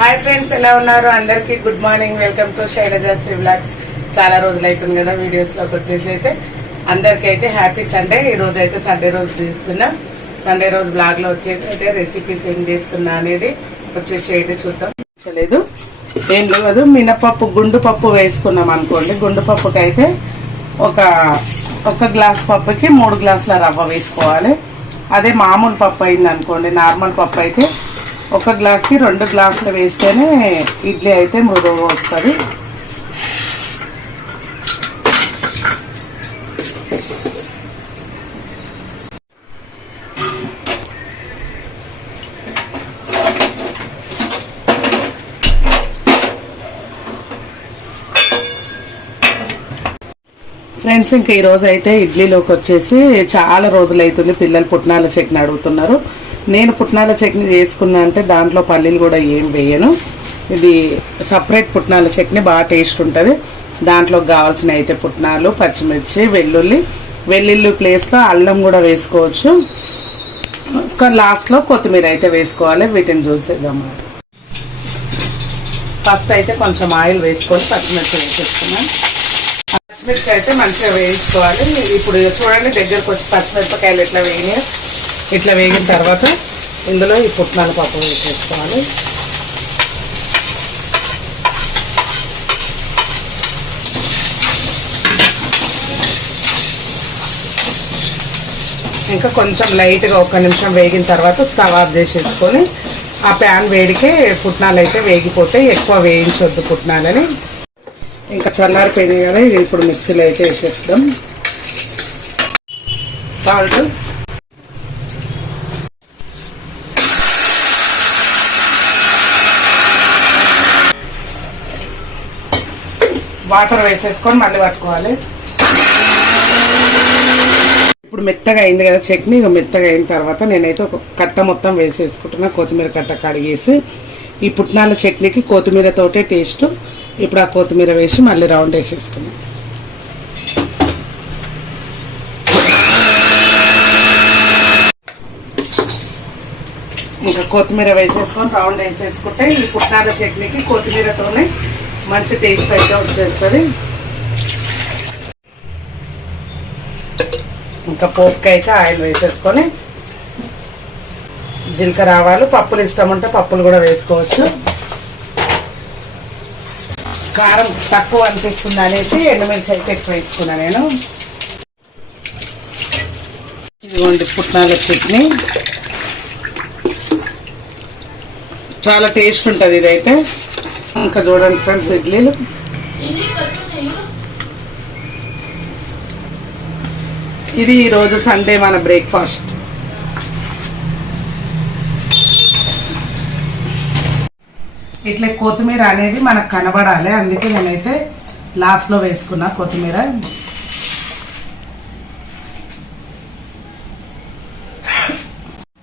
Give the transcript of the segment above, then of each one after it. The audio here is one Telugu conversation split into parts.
హాయ్ ఫ్రెండ్స్ ఎలా ఉన్నారు? అందరికి good morning welcome to Shailajasri blogs చాలా రోజులు అవుతుంది కదా వీడియోస్లోకి వచ్చేసి అయితే. అందరికి అయితే హ్యాపీ సండే ఈ రోజు అయితే సండే రోజు తీస్తున్నా సండే రోజు బ్లాగ్లో వచ్చేసి అయితే రెసిపీస్ ఏం చేస్తున్నా అనేది వచ్చేసి అయితే చూద్దాం. లేదు ఏం లేదు. మినపప్పు గుండు పప్పు వేసుకున్నాం అనుకోండి. గుండు పప్పుకి అయితే ఒక ఒక గ్లాస్ పప్పుకి మూడు గ్లాసుల రవ్వ వేసుకోవాలి. అదే మామూలు పప్పు అయింది అనుకోండి నార్మల్ పప్పు అయితే ఒక గ్లాస్కి రెండు గ్లాసులు వేస్తేనే ఇడ్లీ అయితే మృదువుగా వస్తుంది. ఫ్రెండ్స్ ఇంకా ఈ రోజు అయితే ఇడ్లీలోకి వచ్చేసి చాలా రోజులు అవుతుంది పిల్లలు పుట్నాల చట్నీ అడుగుతున్నారు. నేను పుట్నాల చట్నీ చేసుకున్నా అంటే దాంట్లో పల్లీలు కూడా ఏం వేయను. ఇది సపరేట్ పుట్నాల చట్నీ బాగా టేస్ట్ ఉంటుంది. దాంట్లో కావాల్సిన అయితే పుట్నాలు పచ్చిమిర్చి వెల్లుల్లి. వెల్లుల్లి ప్లేస్లో అల్లం కూడా వేసుకోవచ్చు. ఇంకా లాస్ట్లో కొత్తిమీర అయితే వేసుకోవాలి. వీటిని చూసేద్దాం. ఫస్ట్ అయితే కొంచెం ఆయిల్ వేసుకొని పచ్చిమిర్చి వేసేసుకున్నాం. పచ్చిమిర్చి అయితే మంచిగా వేయించుకోవాలి. ఇప్పుడు చూడండి దగ్గరకు వచ్చి పచ్చిమిరపకాయలు ఎట్లా వేయలేదు ఇట్లా వేగిన తర్వాత ఇందులో ఈ పుట్నాల పప్పు వేసేసుకోవాలి. ఇంకా కొంచెం లైట్గా ఒక నిమిషం వేగిన తర్వాత స్టవ్ ఆఫ్ చేసేసుకొని ఆ ప్యాన్ వేడికే పుట్నాలు అయితే వేగిపోతే ఎక్కువ వేయించొద్దు పుట్నాలని. ఇంకా చల్లారిపోయినాయి కదా ఇప్పుడు మిక్సీలో అయితే వేసేస్తాం. సాల్ట్ వాటర్ వేసేసుకొని మళ్ళీ పట్టుకోవాలి. ఇప్పుడు మెత్తగా అయింది కదా చట్నీ మెత్తగా అయిన తర్వాత నేనైతే ఒక కట్ట మొత్తం వేసేసుకుంటున్నా కొత్తిమీర కట్ట కడిగేసి. ఈ పుట్నాల చట్నీకి కొత్తిమీరతోటే టేస్ట్. ఇప్పుడు ఆ కొత్తిమీర వేసి మళ్ళీ రౌండ్ వేసేసుకున్నాం ఇంకా కొత్తిమీర వేసేసుకొని రౌండ్ వేసేసుకుంటే ఈ పుట్నాల చట్నీకి కొత్తిమీరతోనే మంచి టేస్ట్ అయితే వచ్చేస్తుంది. ఇంకా పోపుకి అయితే ఆయిల్ వేసేసుకొని జీలకర్ర ఆవాలు పప్పులు ఇష్టం ఉంటే పప్పులు కూడా వేసుకోవచ్చు. కారం తక్కువ అనిపిస్తుంది అనేసి ఎండుమిర్చి అయితే ఎక్కువ వేసుకున్నా నేను. ఇదిగోండి పుట్నాల చట్నీ. చాలా టేస్ట్ ఉంటుంది ఇదైతే. ఇంకా చూడండి ఫ్రెండ్స్ ఇడ్లీలు ఇది ఈరోజు సండే మన బ్రేక్ఫాస్ట్ ఇట్లా కొత్తిమీర అనేది మనకు కనబడాలి. అందుకే నేనైతే లాస్ట్లో వేసుకున్నా కొత్తిమీర.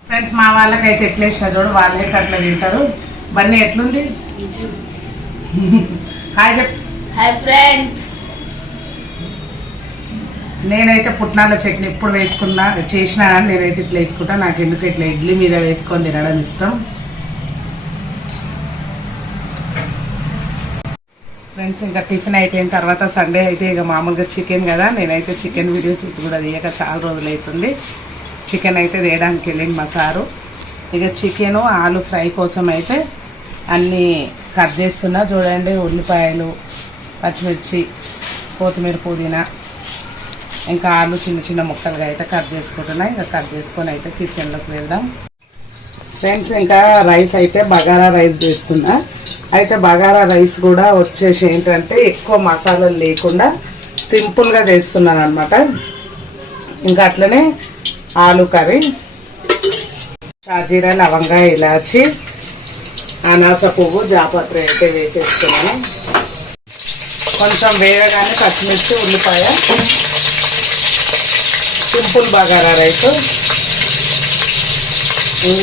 ఫ్రెండ్స్ మా వాళ్ళకైతే ఎట్లేసినా చూడు వాళ్ళైతే అట్లా తింటారు. బన్నీ ఎట్లుంది? హాయ్ చెప్ హాయ్ ఫ్రెండ్స్. నేనైతే పుట్నాల చట్నీ ఎప్పుడు వేసుకున్నా చేసినా నేనైతే ఇట్లా వేసుకుంటా. నాకు ఎందుకు ఇట్లా ఇడ్లీ మీద వేసుకొని తినడం ఇష్టం? ఫ్రెండ్స్ ఇంకా టిఫిన్ అయిపోయిన తర్వాత సండే అయితే ఇక మామూలుగా చికెన్ కదా. నేనైతే చికెన్ వీడియోస్ ఇప్పుడు కూడా తీయక చాలా రోజులు అవుతుంది. చికెన్ అయితే తీయడానికి వెళ్ళింది మా సారు. ఇక చికెన్ ఆలు ఫ్రై కోసం అయితే అన్నీ కట్ చేస్తున్నా చూడండి ఉల్లిపాయలు పచ్చిమిర్చి కొత్తిమీర పుదీనా. ఇంకా ఆలు చిన్న చిన్న ముక్కలుగా అయితే కట్ చేసుకుంటున్నా. ఇంకా కట్ చేసుకొని అయితే కిచెన్లోకి వెళ్దాం. ఫ్రెండ్స్ ఇంకా రైస్ అయితే బగారా రైస్ చేస్తున్నా. అయితే బగారా రైస్ కూడా వచ్చేసి ఏంటంటే ఎక్కువ మసాలాలు లేకుండా సింపుల్గా చేస్తున్నాను అనమాట ఇంకా అట్లనే ఆలు కర్రీ షాజీరా లవంగా ఇలాచి అనాస పువ్వు జాపత్రి అయితే వేసేసుకున్నాను. కొంచెం వేగగానే పచ్చిమిర్చి ఉల్లిపాయ సింపుల్ బగారా రైస్.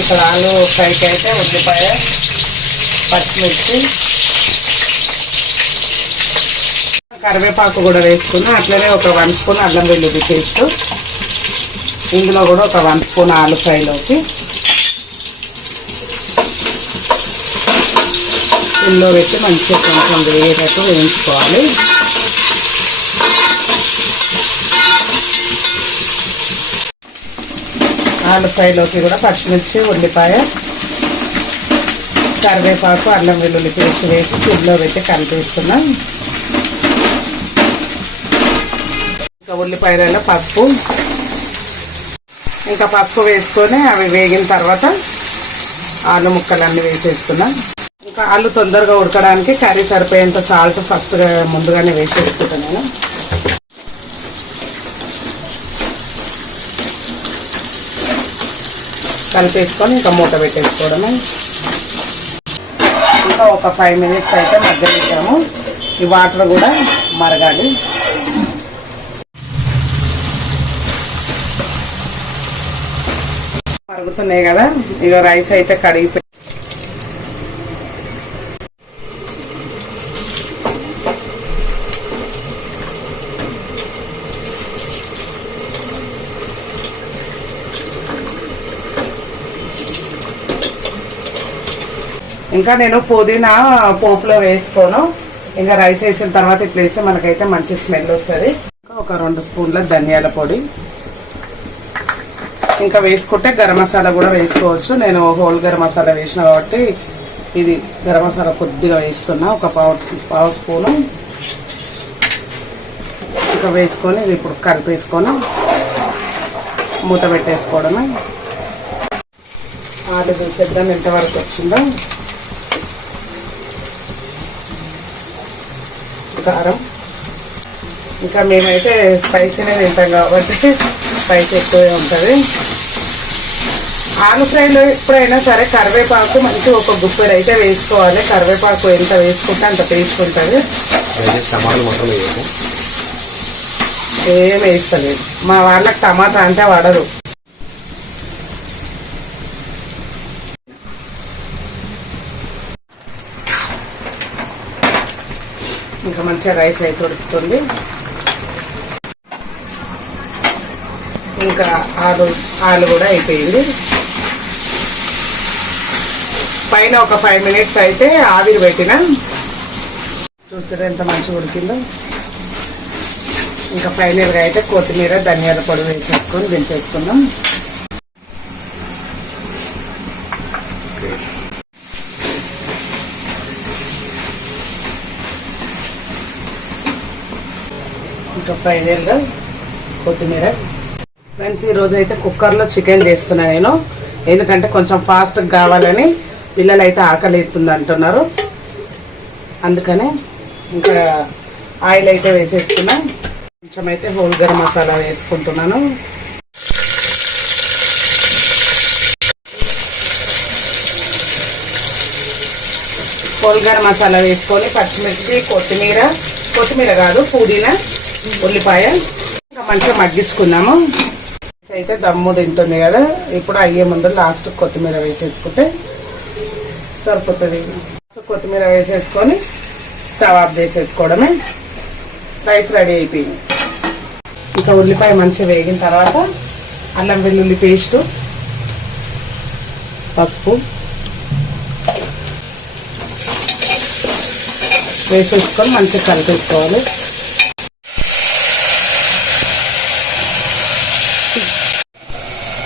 ఇక్కడ ఆలు ఫ్రైకి అయితే ఉల్లిపాయ పచ్చిమిర్చి కరివేపాకు కూడా వేసుకున్నా. అట్లనే ఒక వన్ స్పూన్ అల్లం వెల్లుల్లి పేస్ట్. ఇందులో కూడా ఒక వన్ స్పూన్ ఆలు ఫ్రైలోకి. సిమ్లో పెట్టి మంచిగా కొంచెం వేగేటట్టు వేయించుకోవాలి. ఆలు ఫ్రైలోకి కూడా పచ్చిమిర్చి ఉల్లిపాయ కరివేపాకు అల్లం వెల్లుల్లి పేస్ట్ వేసి సిమ్లో పెట్టి కలిపేస్తున్నాం. ఇంకా ఉల్లిపాయలలో పసుపు ఇంకా పసుపు వేసుకొని అవి వేగిన తర్వాత ఆలు ముక్కలన్నీ వేసేస్తున్నాం. ఇంకా ఆలు తొందరగా ఉడకడానికి కర్రీ సరిపోయేంత సాల్ట్ ఫస్ట్ ముందుగానే వేసేసుకుంటాను నేను. కలిపేసుకొని ఇంకా మూట పెట్టేసుకోవడమే. ఇంకా ఒక ఫైవ్ మినిట్స్ అయితే మగ్గనిద్దాము ఈ వాటర్ కూడా మరగాలి. మరుగుతున్నాయి కదా. ఇక రైస్ అయితే కడిగి ఇంకా నేను పుదీనా పోపులో వేసుకోను. ఇంకా రైస్ వేసిన తర్వాత ఇట్లా వేస్తే మనకైతే మంచి స్మెల్ వస్తుంది. ఇంకా ఒక రెండు స్పూన్ల ధనియాల పొడి. ఇంకా వేసుకుంటే గరం మసాలా కూడా వేసుకోవచ్చు. నేను హోల్ గరం మసాలా వేసిన కాబట్టి ఇది గరం మసాలా కొద్దిగా వేస్తున్నా. ఒక పావు పావు స్పూను. ఇంకా వేసుకొని ఇది ఇప్పుడు కలిపేసుకొని మూత పెట్టేసుకోవడమే. ఆలు దూసేద్దాం ఎంతవరకు వచ్చిందో. కారం. ఇంకా మేమైతే స్పైసీనే తింటాం కాబట్టి స్పైసీ ఎక్కువే ఉంటుంది. ఆలు ఫ్రైలో ఎప్పుడైనా సరే కరివేపాకు మంచి ఒక గుప్పెడు అయితే వేసుకోవాలి. కరివేపాకు ఎంత వేసుకుంటే అంత టేస్ట్ ఉంటుంది. ఏం వేస్తలేదు. మా వాళ్ళకి టమాటా అంటే పడదు ఇంకా మంచిగా రైస్ అయితే ఉడుకుతుంది. ఇంకా ఆలు ఆలు కూడా అయిపోయింది. పైన ఒక ఫైవ్ మినిట్స్ అయితే ఆవిరి పెట్టిన. చూసారా ఎంత మంచిగా ఉడికిందో. ఇంకా ఫైనల్గా అయితే కొత్తిమీర ధనియాల పొడి వేసేసుకొని దించేసుకుందాం ఇంకా ఫైనల్గా కొత్తిమీర. ఫ్రెండ్స్ ఈ అయితే కుక్కర్లో చికెన్ చేస్తున్నా నేను. ఎందుకంటే కొంచెం ఫాస్ట్గా కావాలని పిల్లలు అయితే ఆకలి అవుతుంది అంటున్నారు. అందుకనే ఇంకా ఆయిల్ అయితే వేసేసుకున్నా. కొంచెం అయితే హోల్ గరం మసాలా వేసుకుంటున్నాను. హోల్ గరం మసాలా వేసుకొని పచ్చిమిర్చి కొత్తిమీర. కొత్తిమీర కాదు పుదీనా. ఉల్లిపాయ. ఇంకా మంచిగా మగ్గించుకున్నాము అయితే దమ్ము తింటుంది కదా. ఇప్పుడు అయ్యే ముందు లాస్ట్ కొత్తిమీర వేసేసుకుంటే సరిపోతుంది. కొత్తిమీర వేసేసుకొని స్టవ్ ఆఫ్ చేసేసుకోవడమే. రైస్ రెడీ అయిపోయింది. ఇంకా ఉల్లిపాయ మంచిగా వేగిన తర్వాత అల్లం వెల్లుల్లి పేస్ట్ పసుపు వేసేసుకొని మంచిగా కలిపేసుకోవాలి.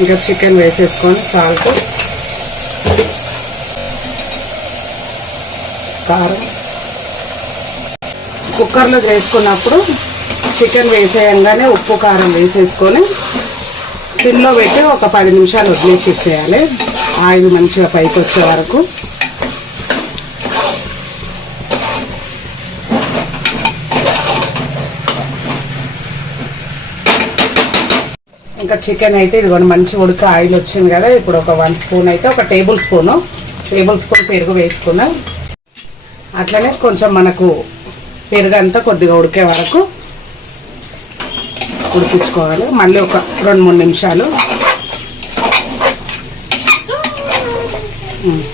ఇంకా చికెన్ వేసేసుకొని సాల్ట్ కారం. కుక్కర్లో వేసుకున్నప్పుడు చికెన్ వేసేయంగానే ఉప్పు కారం వేసేసుకొని సిమ్లో పెట్టి ఒక పది నిమిషాలు వదిలేసేసేయాలి. ఆయిల్ మంచిగా పైకి వచ్చే వరకు. ఇంకా చికెన్ అయితే ఇదిగోండి మంచి ఉడక ఆయిల్ వచ్చింది కదా ఇప్పుడు ఒక వన్ స్పూన్ అయితే ఒక టేబుల్ స్పూన్ టేబుల్ స్పూన్ పెరుగు వేసుకున్నాం. అట్లనే కొంచెం మనకు పెరుగు అంతా కొద్దిగా ఉడికే వరకు ఉడికించుకోవాలి. మళ్ళీ ఒక రెండు మూడు నిమిషాలు. ఉమ్.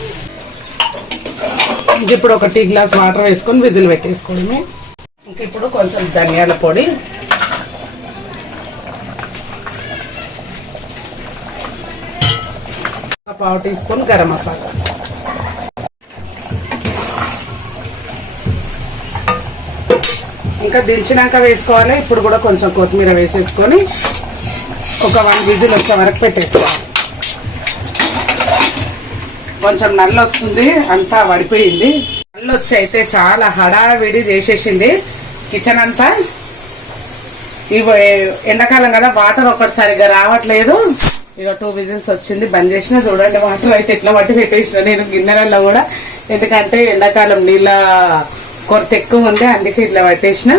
ఇప్పుడు ఒక టీ గ్లాస్ వాటర్ వేసుకొని విజిల్ పెట్టేసుకోవడమే ఇంక ఇప్పుడు కొంచెం ధనియాల పొడి. పావు టీ స్పూన్ గరం మసాలా. ఇంకా దించినాక వేసుకోవాలి. ఇప్పుడు కూడా కొంచెం కొత్తిమీర వేసేసుకొని ఒక వన్ విజిల్ వచ్చే వరకు పెట్టేసుకోవాలి. కొంచెం నల్ల వస్తుంది. అంతా వడిపోయింది. నల్ల వచ్చి అయితే చాలా హడావిడి చేసేసింది. కిచెన్ అంతా ఇవి ఎండాకాలం కదా వాటర్ ఒకటిసారిగా రావట్లేదు. ఇక టూ విజిల్స్ వచ్చింది. బంద్ చేసిన చూడండి వాటర్ అయితే ఎట్లా పట్టి పెట్టేసిన. నేను గిన్నెలలో కూడా ఎందుకంటే ఎండాకాలం నీళ్ళ కొరత ఎక్కువ ఉంది అందుకే ఇట్లా పట్టేసిన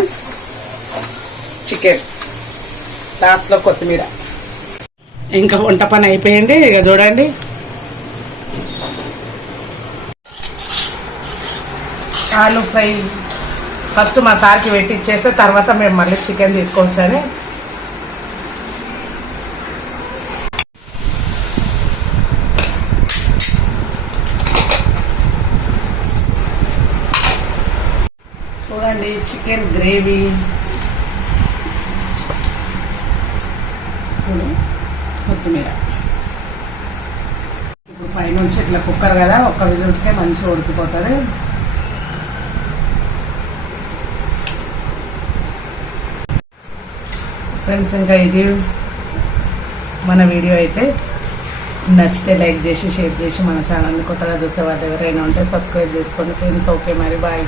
చికెన్. లాస్ట్లో కొత్తిమీర. ఇంకా వంట పని అయిపోయింది. ఇక చూడండి. ఆలు ఫ్రై ఫస్ట్ మా సార్కి పెట్టి ఇచ్చేస్తే తర్వాత మేము మళ్ళీ చికెన్ తీసుకోవచ్చని చూడండి చికెన్ గ్రేవీ ఇప్పుడు కొత్తిమీర. ఇప్పుడు పైనుంచి ఇట్లా కుక్కర్ కదా ఒక్క విజిల్స్కే మంచిగా ఉడికిపోతుంది. ఫ్రెండ్స్ ఇంకా ఇది మన వీడియో అయితే నచ్చితే లైక్ చేసి షేర్ చేసి మన ఛానల్ని కొత్తగా చూసే వాళ్ళు ఎవరైనా ఉంటే సబ్స్క్రైబ్ చేసుకోండి. ఫ్రెండ్స్ ఓకే మరి బాయ్.